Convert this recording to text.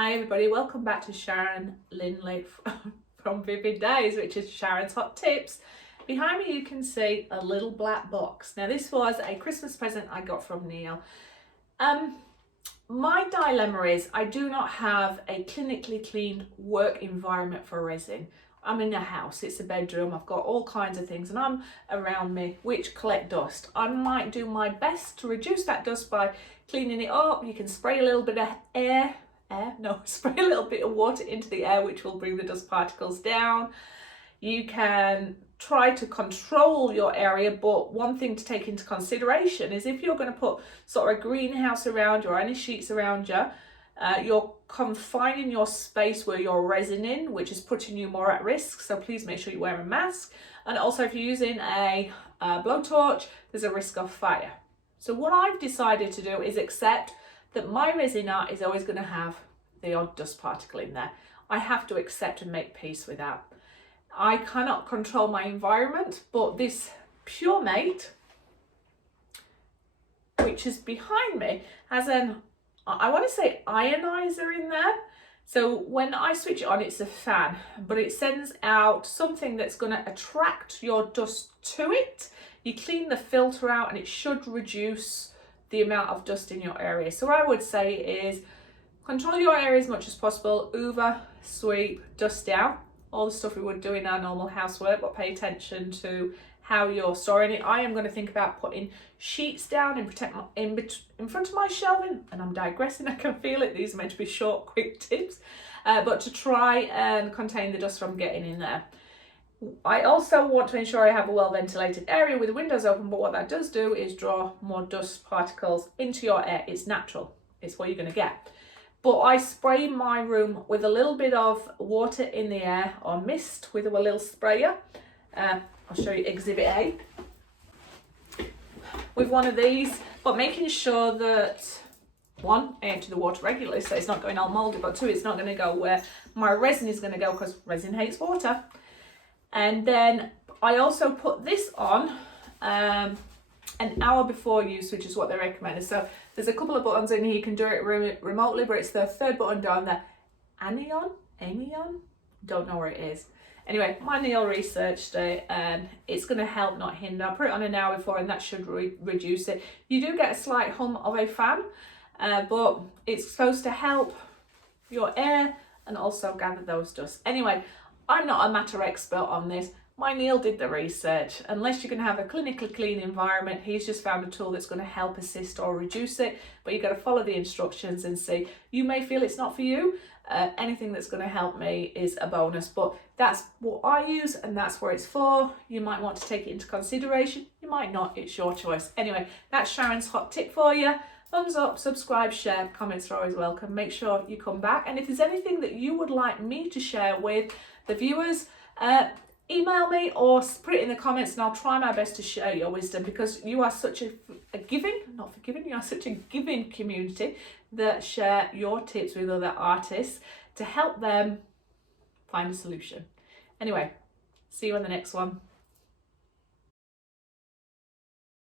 Hi everybody, welcome back to Sharon Lindley from Vivid Days, which is Sharon's Hot Tips. Behind me you can see a little black box. Now this was a Christmas present I got from Neil. My dilemma is I do not have a clinically clean work environment for resin. I'm in a house, it's a bedroom, I've got all kinds of things and I'm around me which collect dust. I might do my best to reduce that dust by cleaning it up. You can spray a little bit of spray a little bit of water into the air, which will bring the dust particles down. You can try to control your area, but one thing to take into consideration is if you're going to put sort of a greenhouse around you or any sheets around you, you're confining your space where you're resining, which is putting you more at risk. So please make sure you wear a mask. And also if you're using a blowtorch, there's a risk of fire. So what I've decided to do is accept that my resin art is always going to have the odd dust particle in there. I have to accept and make peace with that. I cannot control my environment, but this Pure Mate, which is behind me, has an, I want to say, ionizer in there. So when I switch it on, it's a fan, but it sends out something that's going to attract your dust to it. You clean the filter out and it should reduce the amount of dust in your area. So what I would say is control your area as much as possible. Hoover, sweep, dust down, all the stuff we would do in our normal housework, but pay attention to how you're storing it. I am going to think about putting sheets down and protect my, in front of my shelving, and I'm digressing, I can feel it. These are meant to be short, quick tips, but to try and contain the dust from getting in there. I also want to ensure I have a well ventilated area with the windows open, but what that does do is draw more dust particles into your air. It's natural, it's what you're going to get. But I spray my room with a little bit of water in the air or mist with a little sprayer. I'll show you Exhibit A with one of these, but making sure that one, I empty the water regularly so it's not going all mouldy, but two, it's not going to go where my resin is going to go because resin hates water. And then I also put this on an hour before use, which is what they recommend. So there's a couple of buttons in here, you can do it remotely, but it's the third button down there. Anion? Don't know where it is. Anyway, my Neil researched it and it's going to help, not hinder. I put it on an hour before and that should reduce it. You do get a slight hum of a fan, but it's supposed to help your air and also gather those dust. Anyway, I'm not a matter expert on this. My Neil did the research. Unless you're going to have a clinically clean environment, he's just found a tool that's going to help assist or reduce it, but you've got to follow the instructions and see. You may feel it's not for you. Anything that's going to help me is a bonus, but that's what I use and that's where it's for. You might want to take it into consideration. You might not, it's your choice. Anyway, that's Sharon's hot tip for you. Thumbs up, subscribe, share, comments are always welcome. Make sure you come back. And if there's anything that you would like me to share with the viewers, email me or put it in the comments and I'll try my best to share your wisdom, because you are such you are such a giving community that share your tips with other artists to help them find a solution. Anyway, see you on the next one.